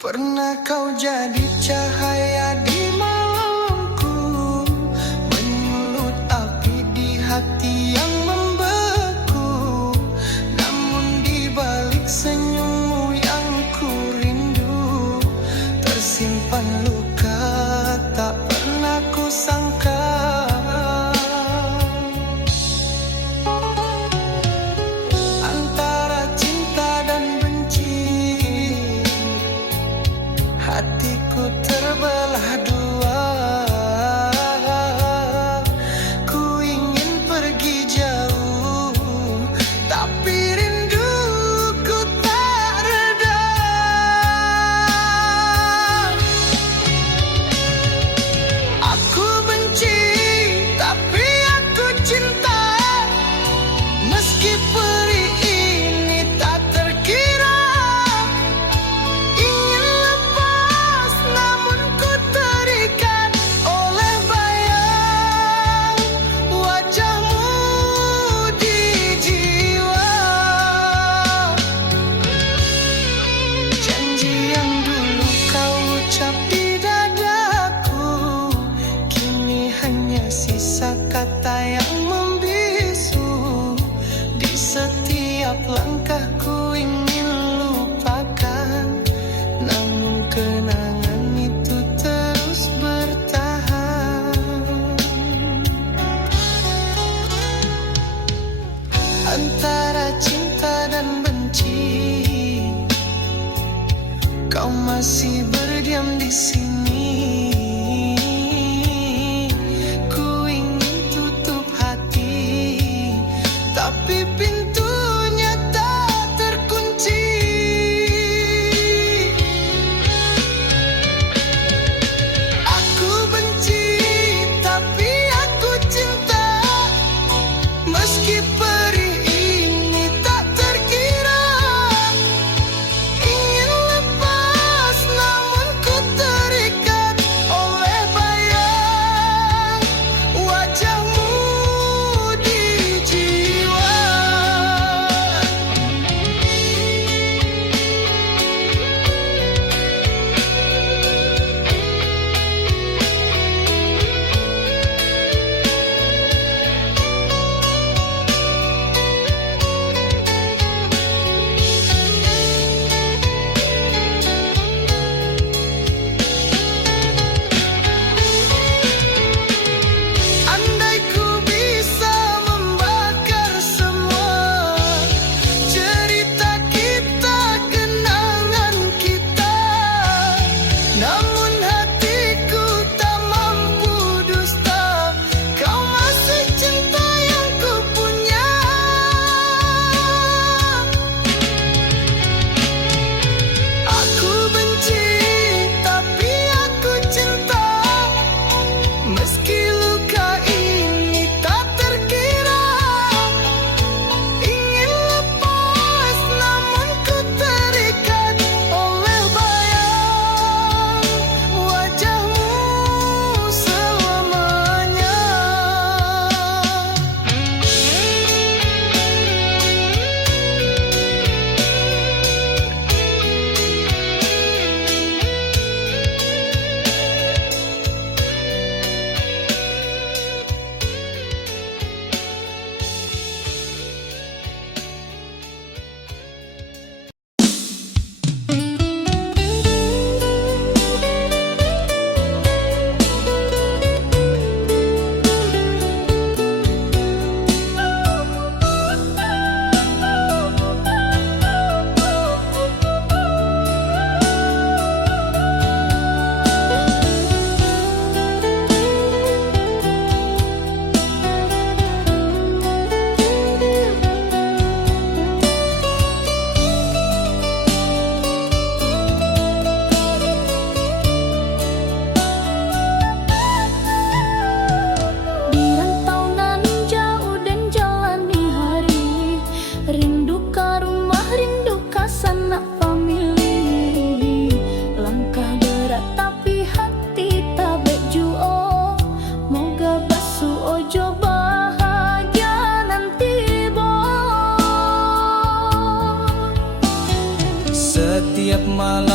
Pernah kau jadi cahaya di malamku, menyulut api di hati yang membeku. Namun di balik senyummu yang ku rindu, tersimpan luka tak pernah ku sangka. Antara cinta dan benci, hatiku terbelah dua. Ku ingin pergi jauh, tapi rinduku tak reda. Aku benci, tapi aku cinta. Meski peri ini tak terkira, ingin lepas namun ku terikat oleh bayang wajahmu di jiwa. Janji yang dulu kau ucap di dadaku, kini hanya sisa kata yang membisu. Di setiap langkahku ingin lupakan, namun kenangan itu terus bertahan. Antara cinta dan benci, kau masih berdiam di sini. Ku ingin tutup hati, tapi pintunya tak terkunci. Aku benci, tapi aku cinta. Meski perih ini tak terkira, ingin lepas namun ku terikat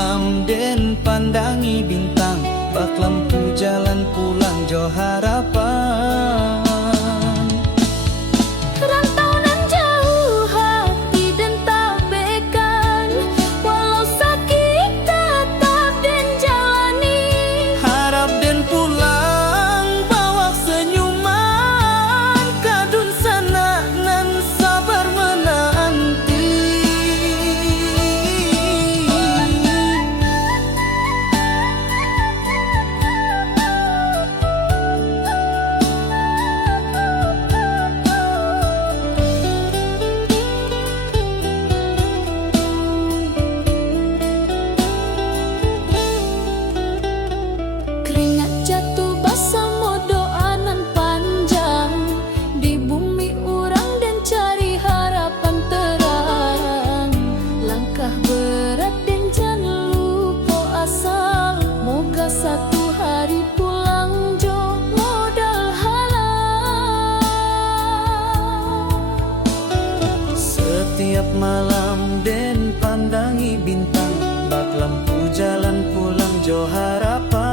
malam den pandangi bintang, bak lampu jalan pulang jo harapan. Rantau nan jauh hati dan tak bekan, walau sakit tetap den jalani. Harap den pulang bawa senyuman, kadun sana nan sabar menanti. Keringat jatuh basah mo doa nan panjang, di bumi urang dan cari harapan terang. Langkah berat dan jangan lupa asal, moga satu hari pulang jo modal halal. Setiap malam den pandangi bintang, bak lampu jalan pulang jo harapan.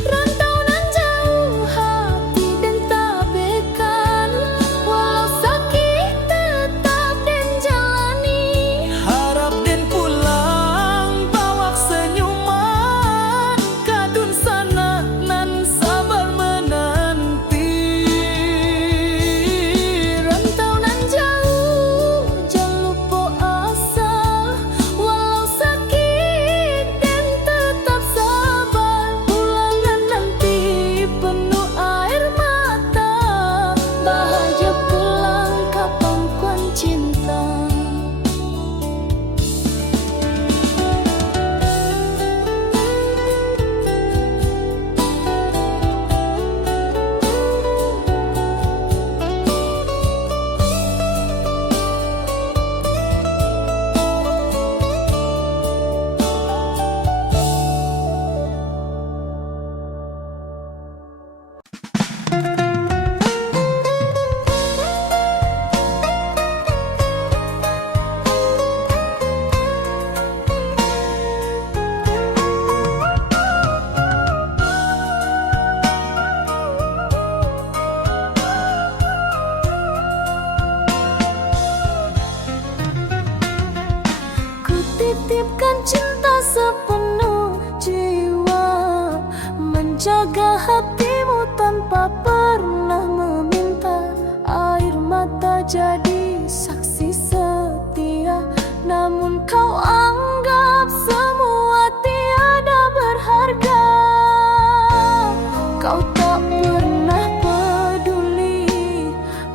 Rantau nan jauh hati dan tak bekan, walau sakit tetap den jalani. Harap den pulang bawa senyuman, kadun sana nan sabar menanti. Rantau nan jauh jangan lupa asal, walau sakit dan tetap sabar. Pulangan nanti penuh air mata, bahagia pulang kapan kuan cinta. Ku titipkan cinta sepenuh jiwa, menjaga hatimu tanpa pernah meminta. Air mata jadi saksi setia, namun kau anggap semua tiada berharga. Kau tak pernah peduli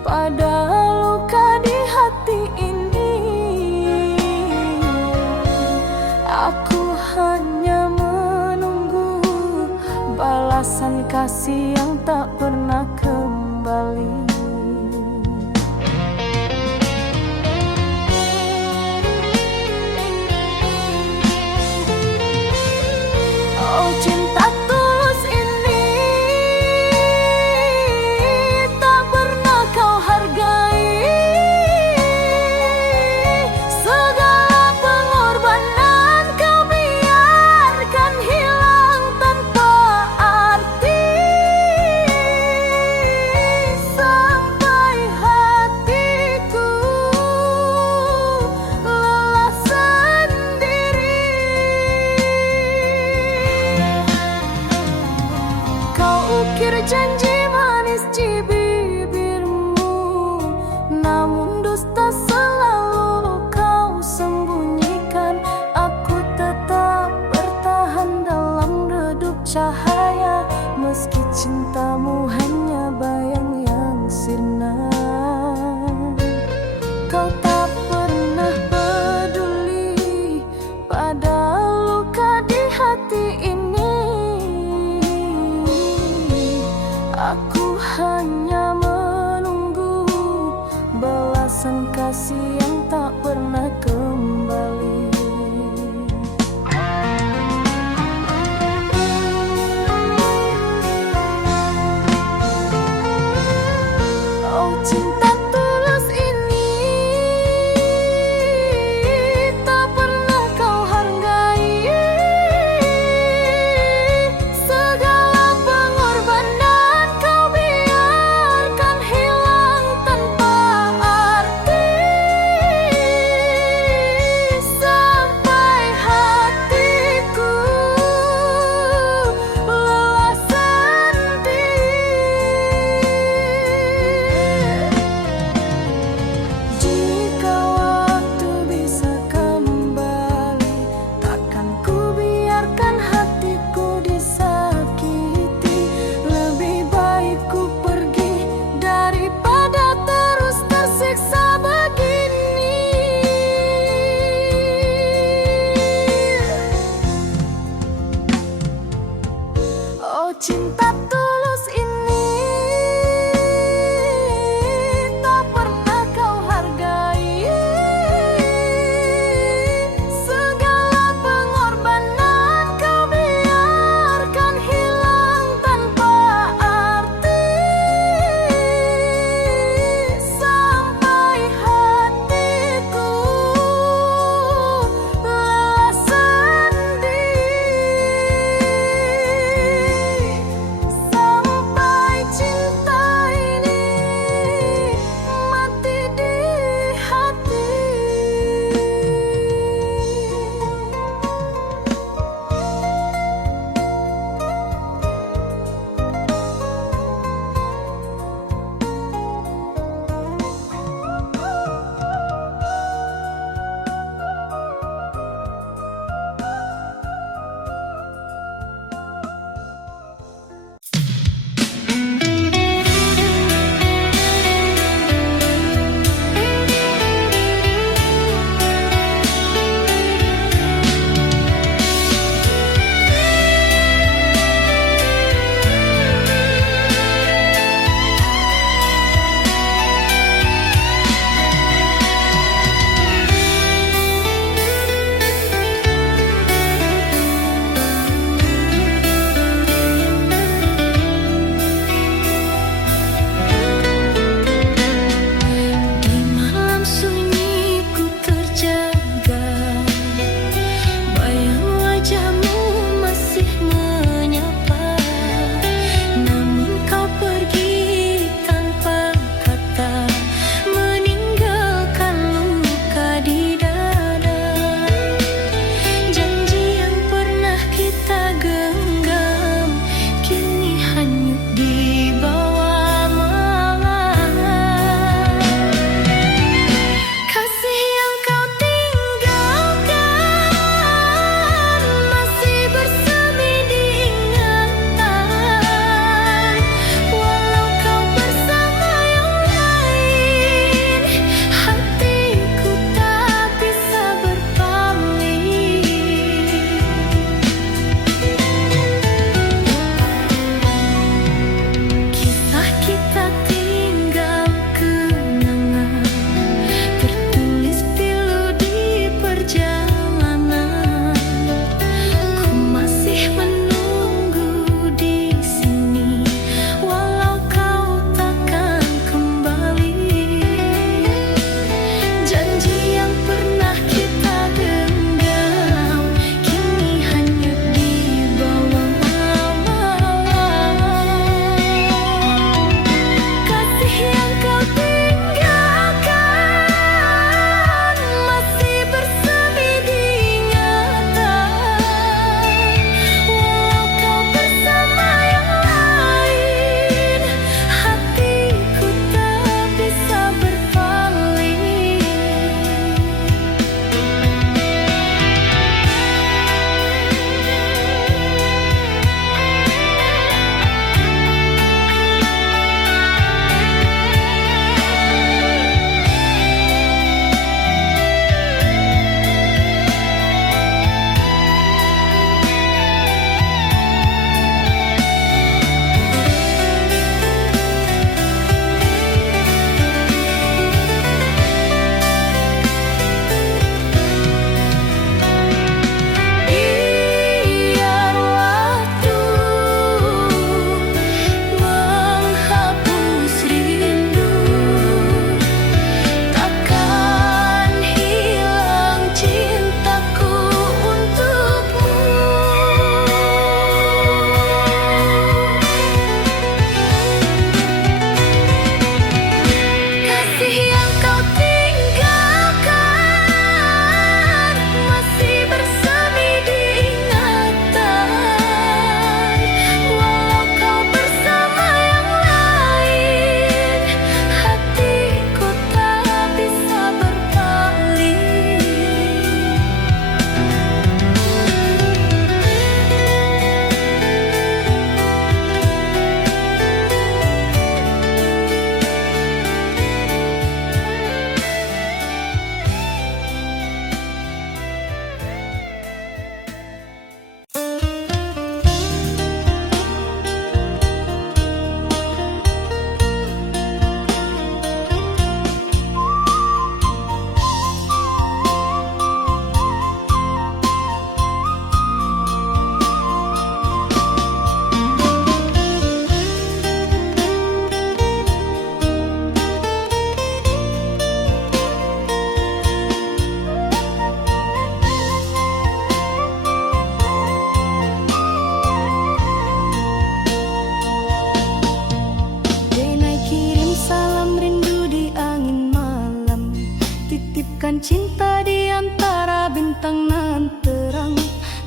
pada luka di hati ini. Aku hanya menunggu balasan kasih yang tak pernah kembali. Oh cinta tulus ini tak pernah kau hargai. Segala pengorbanan kau biarkan hilang tanpa arti.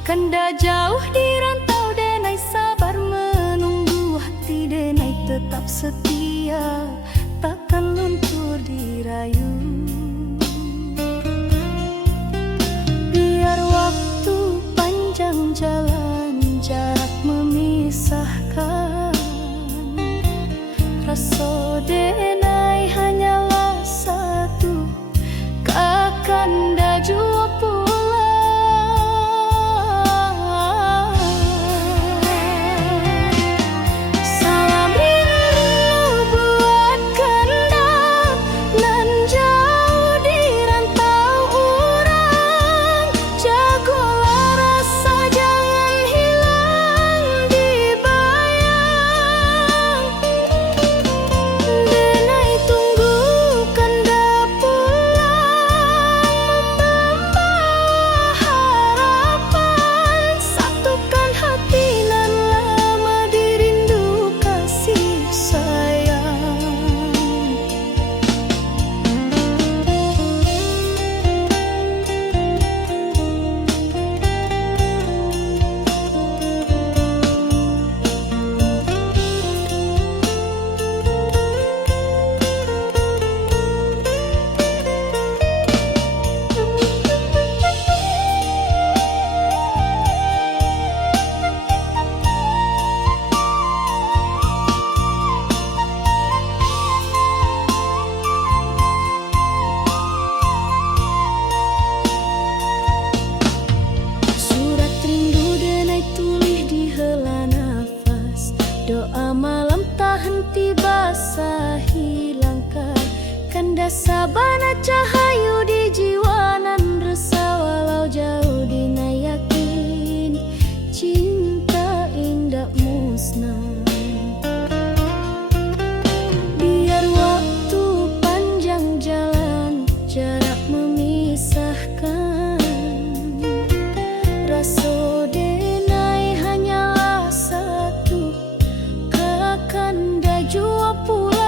Kanda jauh di rantau denai sabar menunggu, hati denai tetap setia, takkan luntur dirayu. Biar waktu panjang jalan, jarak memisahkan, rasa denai hanyalah satu, kakanda jua pulang. Salam rindu buat kanda, nan jauh di rantau urang. Jagolah rasa jangan hilang dibayang. Denai tunggu kanda pulang, membawa harapan, satukan hati nan lama dirindu kasih sayang. Surat rindu denai tulis di hela nafas, doa malam tak henti basahi langkah. Kanda sabana cahayu di jiwa nan resah, walau jauh dina yakin cinta indah musnah. Biar waktu panjang jalan, jarak memisahkan, rasa denai hanyalah satu, kakanda jua pulang.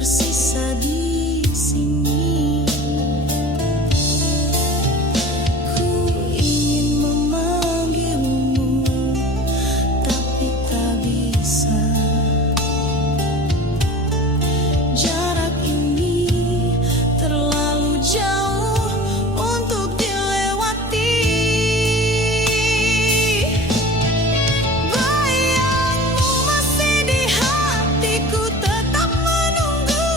tersisa di sini. Ku ingin memanggilmu, tapi tak bisa. Jarak ini terlalu jauh untuk dilewati. Bayangmu masih di hatiku, tetap menunggu.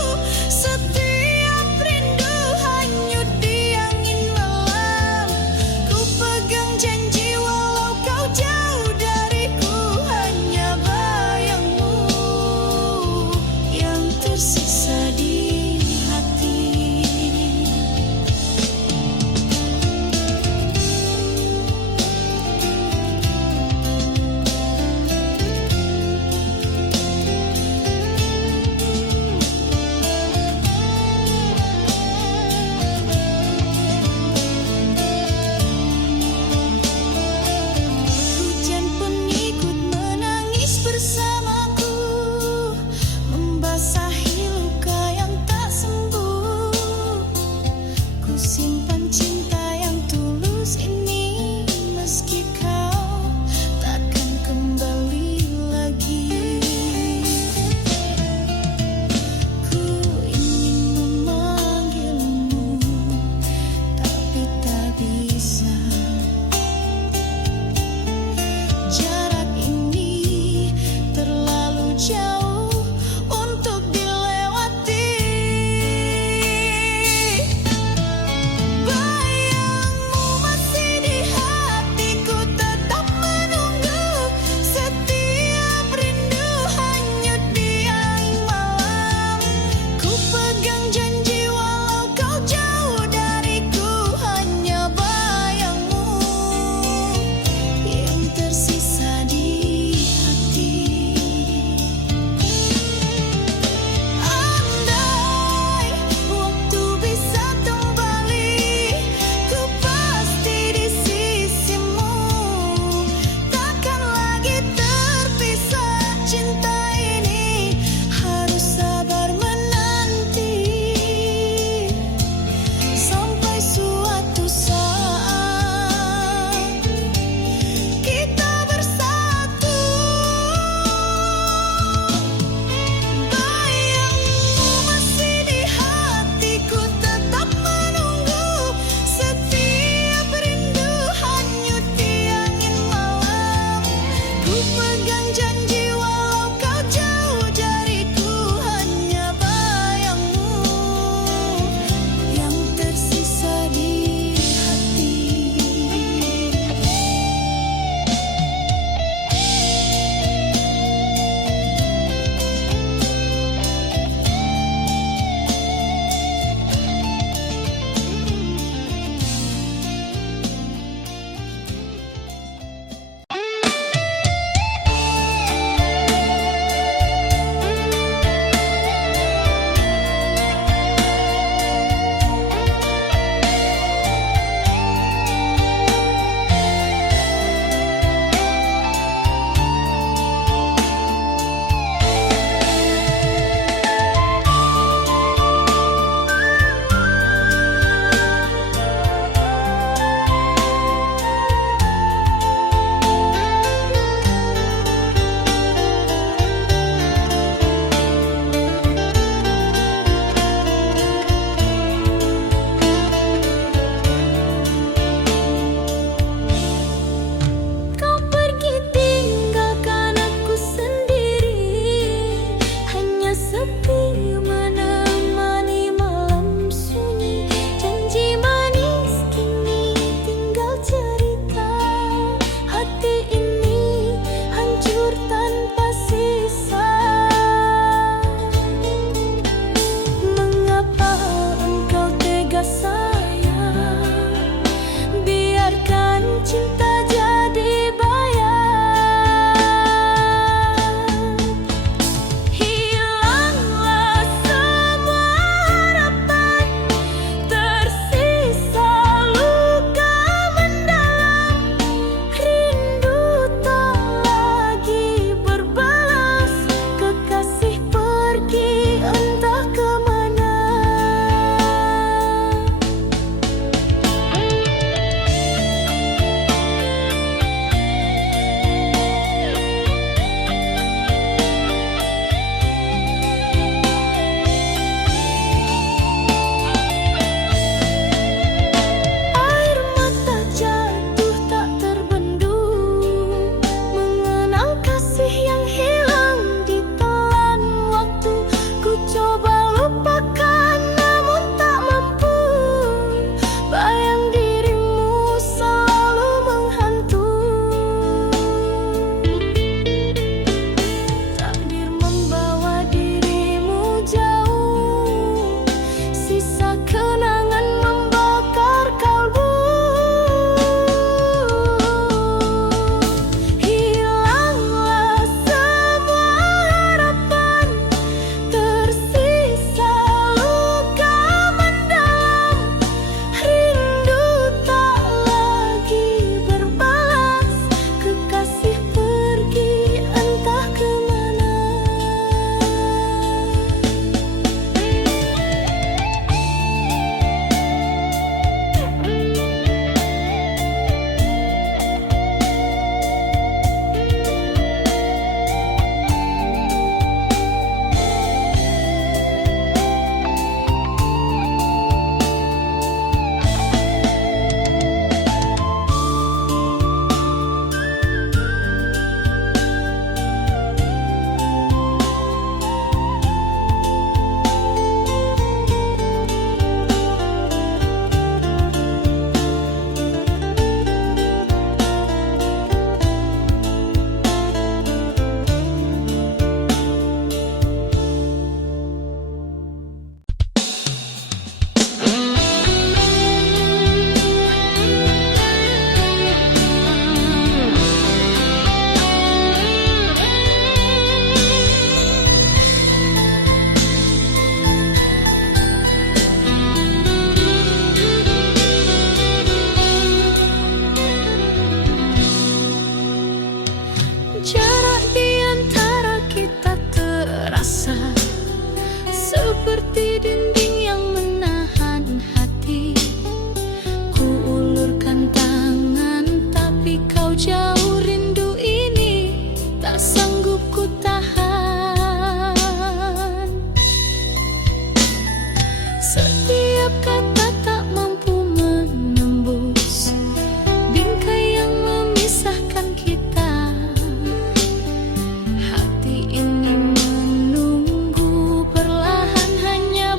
seperti dinding yang menahan hati. Ku ulurkan tangan tapi kau jauh, rindu ini tak sanggup ku tahan. Setiap kata tak mampu menembus bingkai yang memisahkan kita. Hati ini menunggu perlahan hanya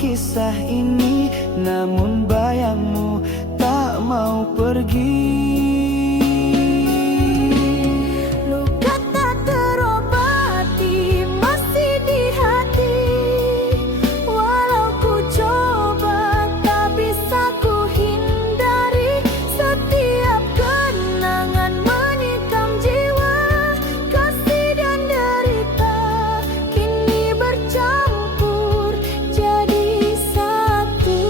kisah ini, namun bayangmu tak mau pergi. Luka tak terobati masih di hati, walau ku coba tak bisa ku hindari. Setiap kenangan menikam jiwa, kasih dan derita kini bercampur jadi satu.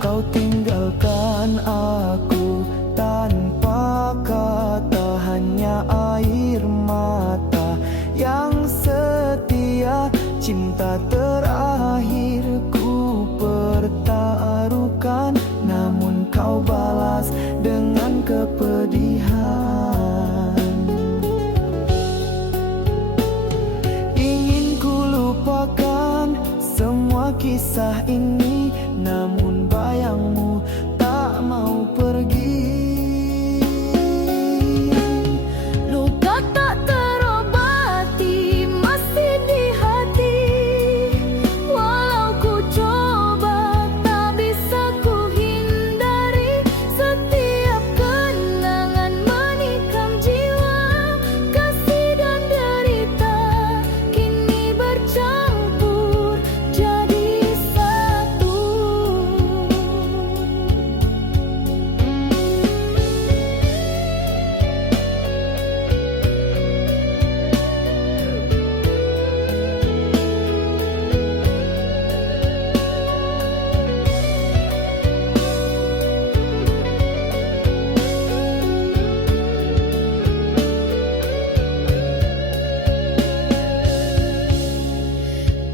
Kau tinggalkan aku tanpa kata, hanya air mata yang setia. Cinta terakhirku pertaruhkan, namun kau balas dengan kepedihan. Ingin ku lupakan semua kisah ini, namun bayangmu tak mau pergi. Luka tak terobati masih di hati, walau ku coba tak bisa ku hindari. Setiap kenangan menikam jiwa, kasih dan derita kini bercampur jadi satu.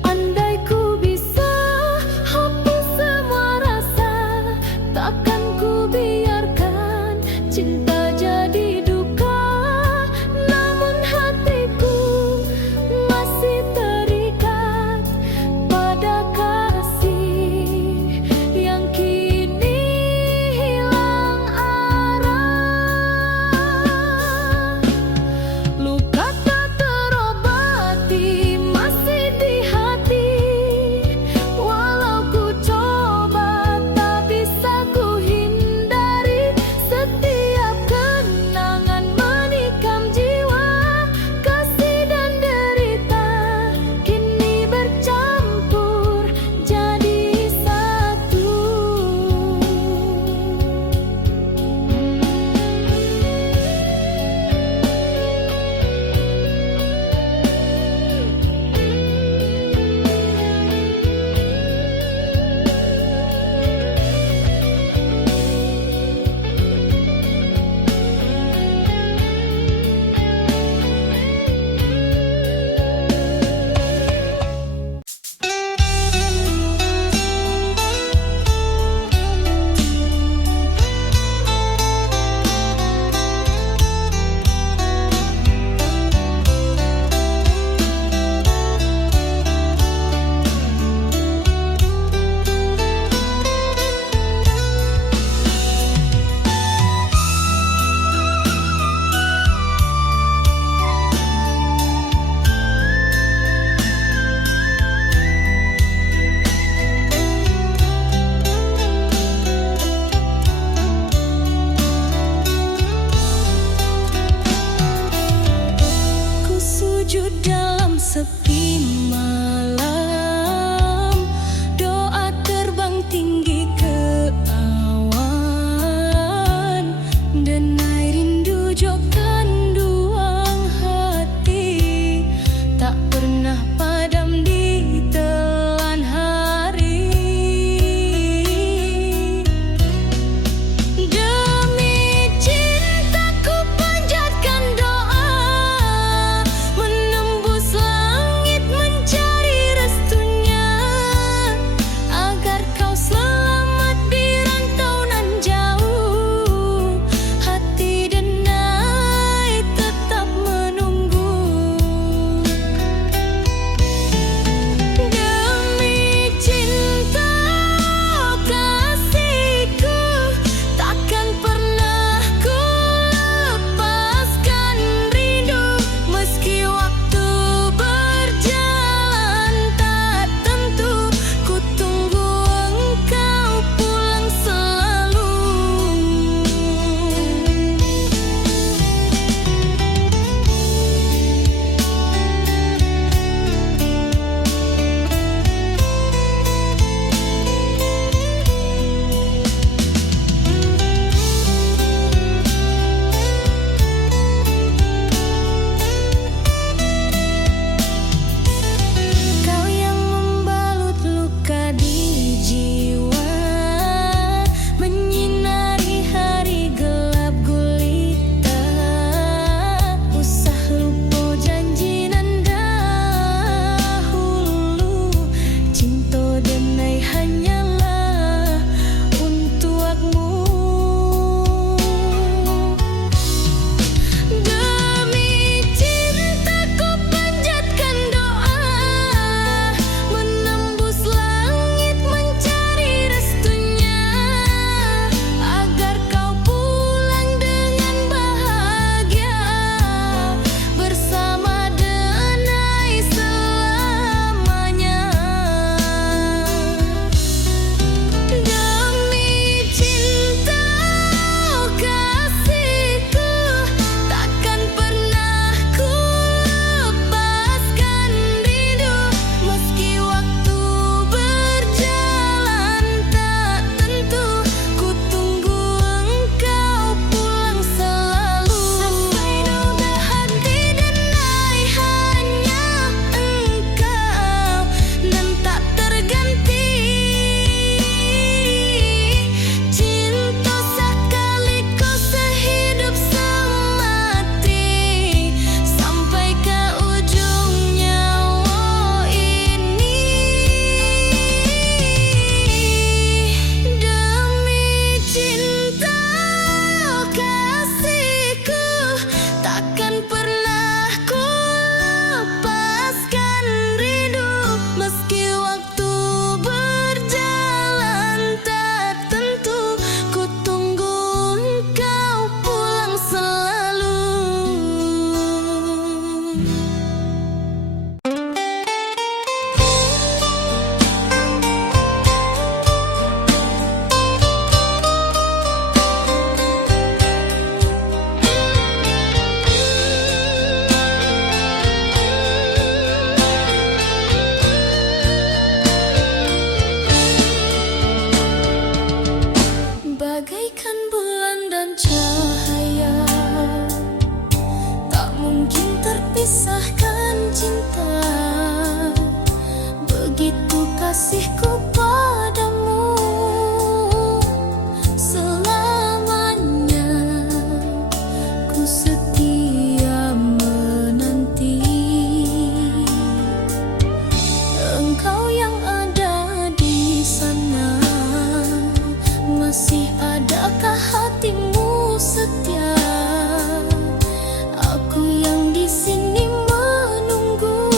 Andai ku bisa hapus semua rasa, takkan ku biarkan cinta jadi duka. Namun hatiku masih terikat pada kasih yang kini hilang arah. Luka tak terobati masih di hati, walau ku coba tak bisa ku hindari. Setiap kenangan menikam jiwa, kasih dan derita kini bercampur jadi satu. Ku sujud dalam sepi malam, doa terbang tinggi ke awan, denai rindu jok kanduang hati, tak pernah padam di telan hari. Demi cintaku panjatkan doa, menembus langit cinta, begitu kasihku padamu. Selamanya ku setia menanti engkau yang ada di sana. Masih adakah hatimu setia? Aku yang di sini menunggu.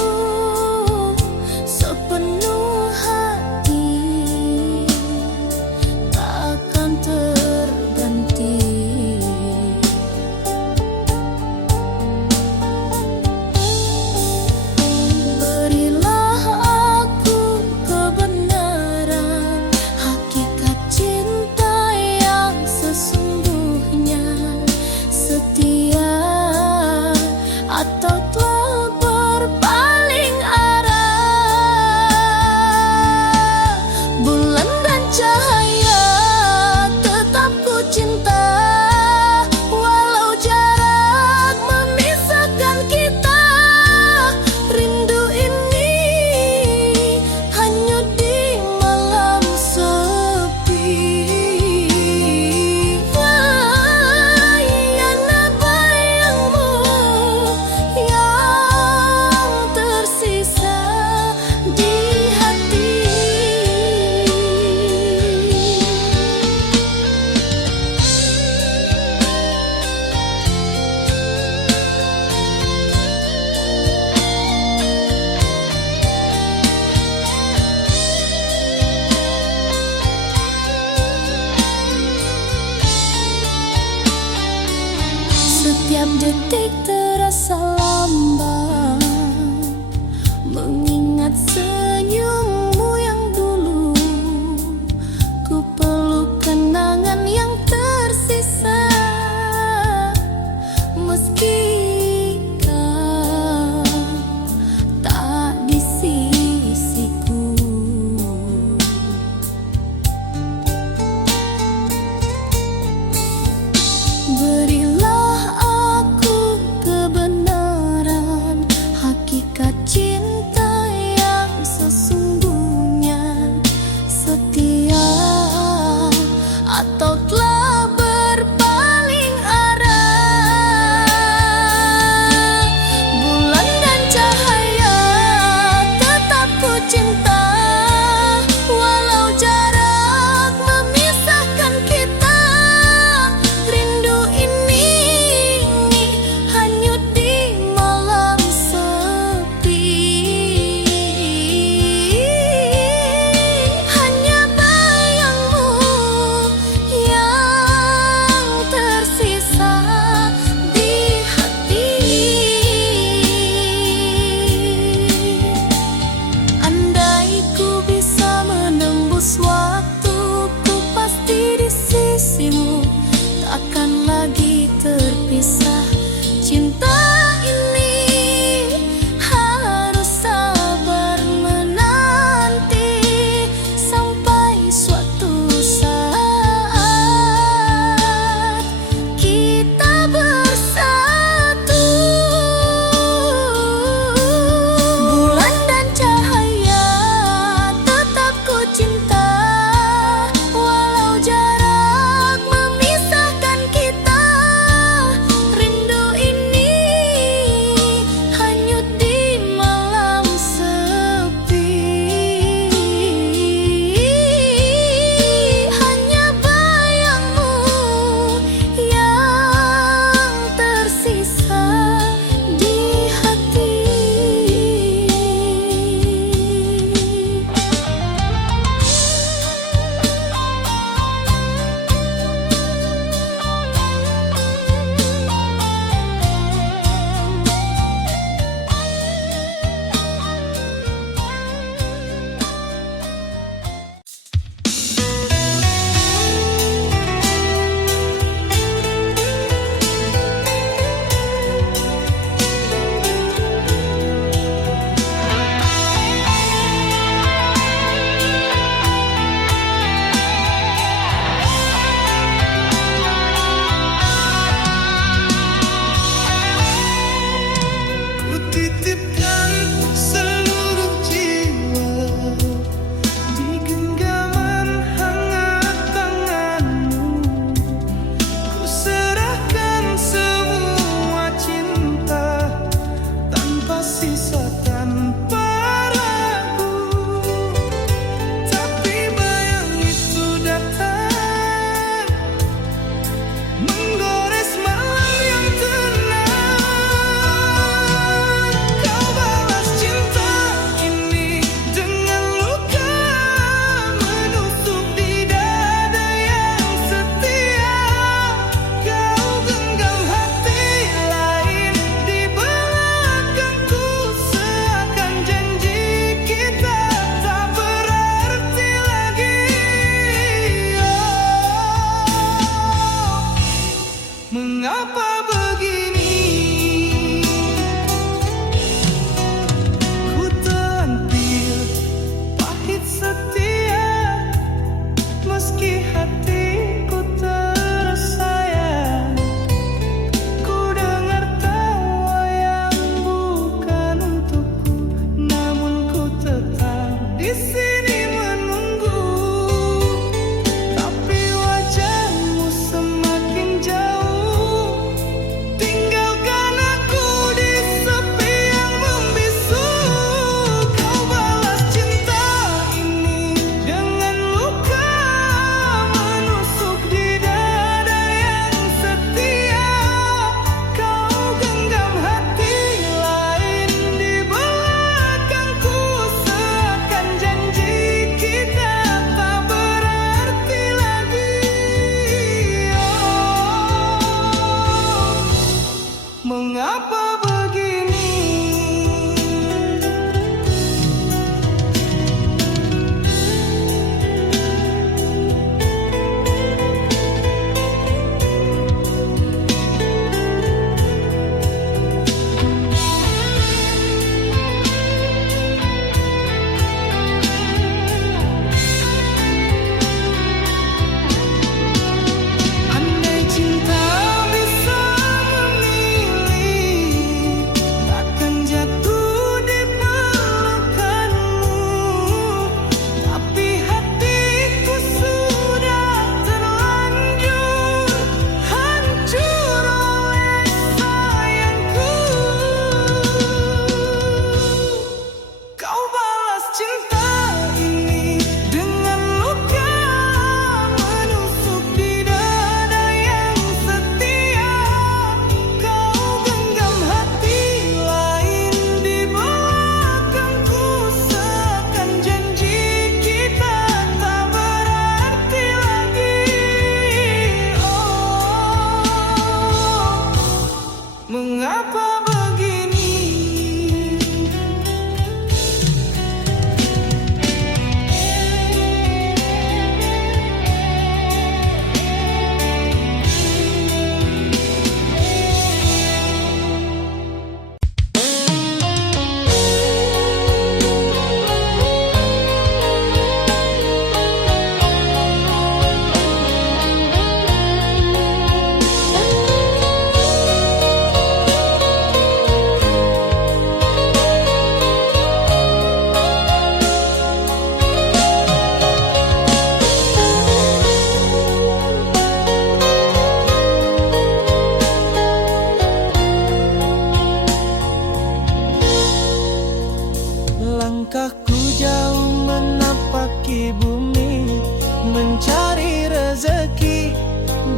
Langkahku jauh menapaki bumi, mencari rezeki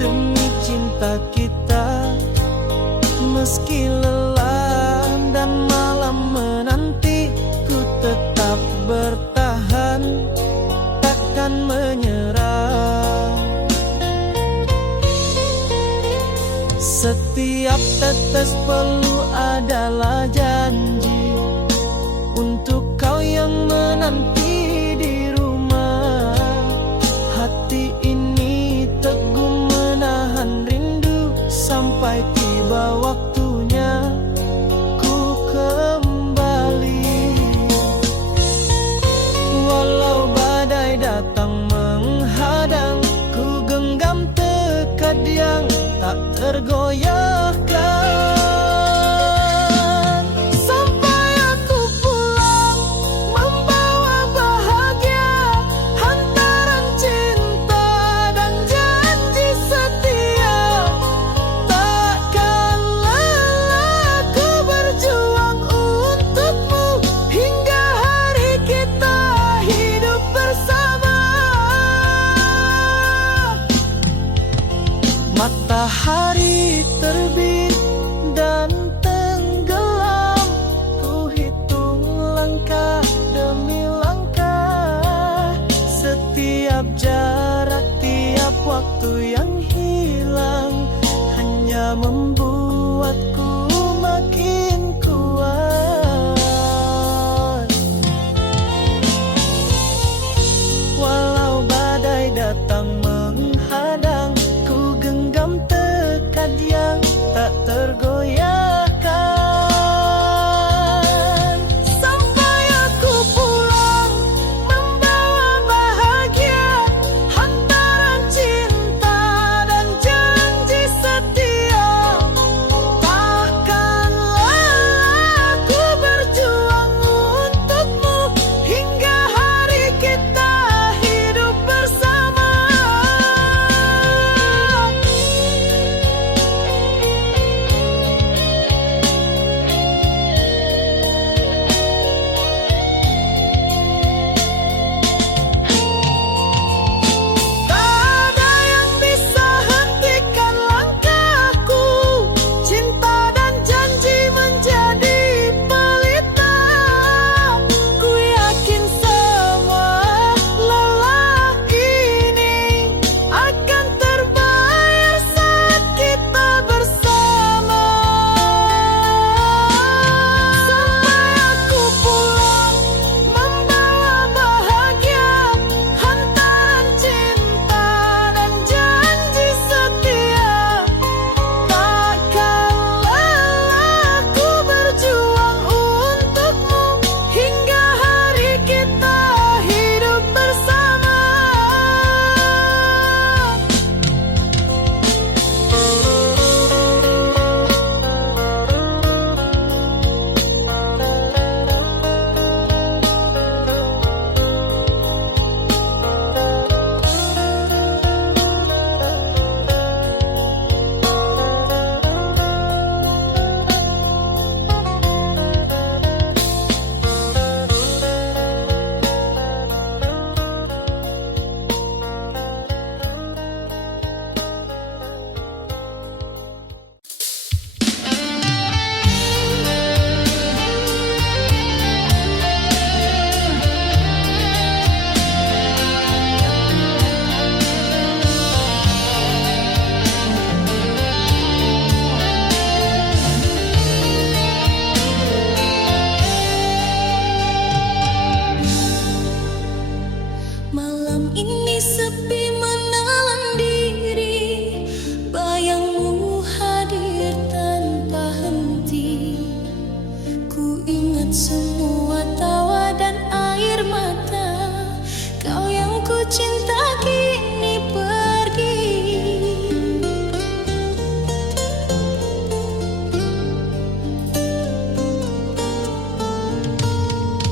demi cinta kita. Meski lelah dan malam menanti, ku tetap bertahan, takkan menyerah. Setiap tetes peluh adalah janji untuk kau yang menanti di rumah. Hati ini teguh menahan rindu sampai tiba waktunya ku kembali. Walau badai datang menghadang, ku genggam tekad yang tak tergoyahkan. Matahari terbit dan tenggelam, ku hitung langkah demi langkah. Setiap jarak, tiap waktu yang hilang hanya membuatku makin kuat. Walau badai datang menghadang, genggam tekad yang tak tergoyahkan. Sampai aku pulang membawa bahagia, hantaran cinta dan janji setia. Takkanlah aku berjuang untukmu hingga hari kita hidup bersama.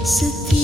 Setiap